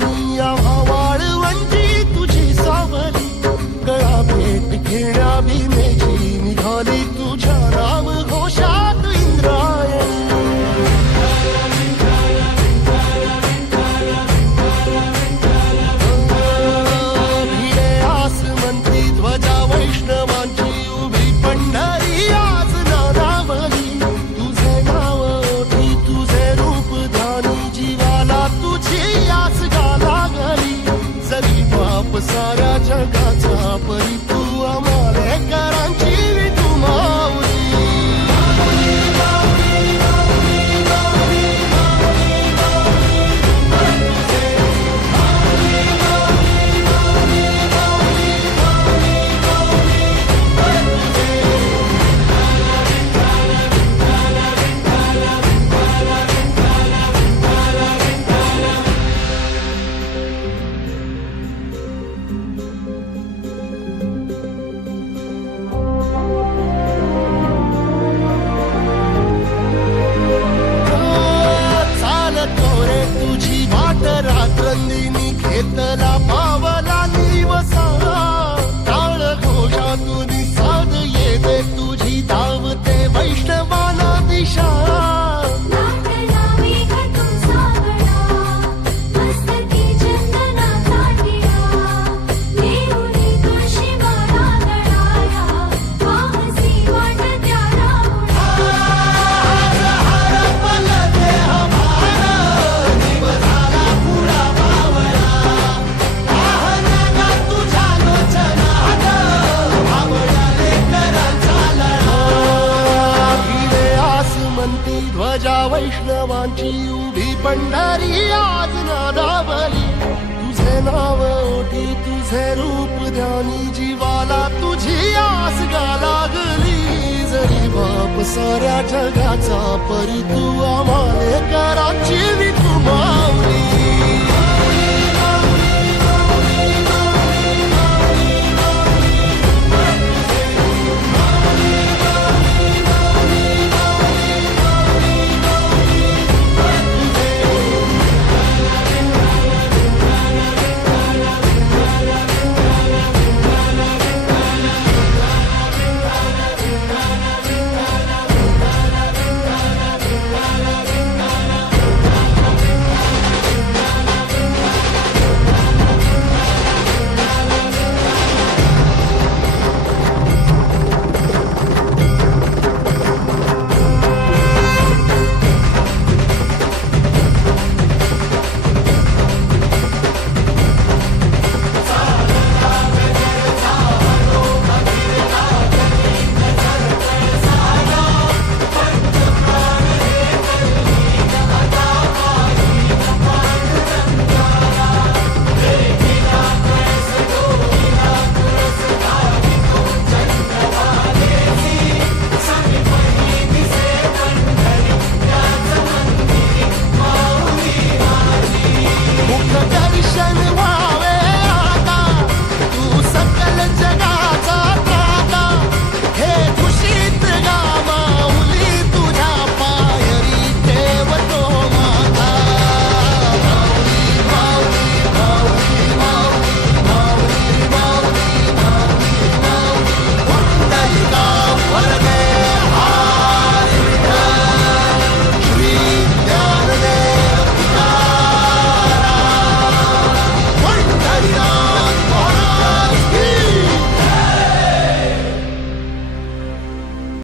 वाणी आम्हा वाळवंटी तुझी सावली, गळा भेट घेण्या भीमेची निघाली तुझ्या नाम घोषात इंद्रायणी. भिडे आसमंती ध्वजा वैष्णवांची उभी पंढरी आज नादावली, तुझे नाव ओठी तुझे रूप ध्यानी जीवाला तुझी आस गाला गली. जरी बाप साऱ्या जगाचा परी तू आमालेकरांची विठू माऊली. तुझी वाट रात्रंदिनी घेतला पावला निवसा, टाळ घोषातून साध येते तुझी धावते वैष्णवाना दिशा. ध्वजा वैष्णवांची उभी पंढरी आज नादावली, तुझे नाव ओठी तुझे रूप ध्यानी जीवाला तुझी आस गा लागली. जरी बाप साऱ्या जगाचा परी तू आम्हालेकरांची विठू माऊली.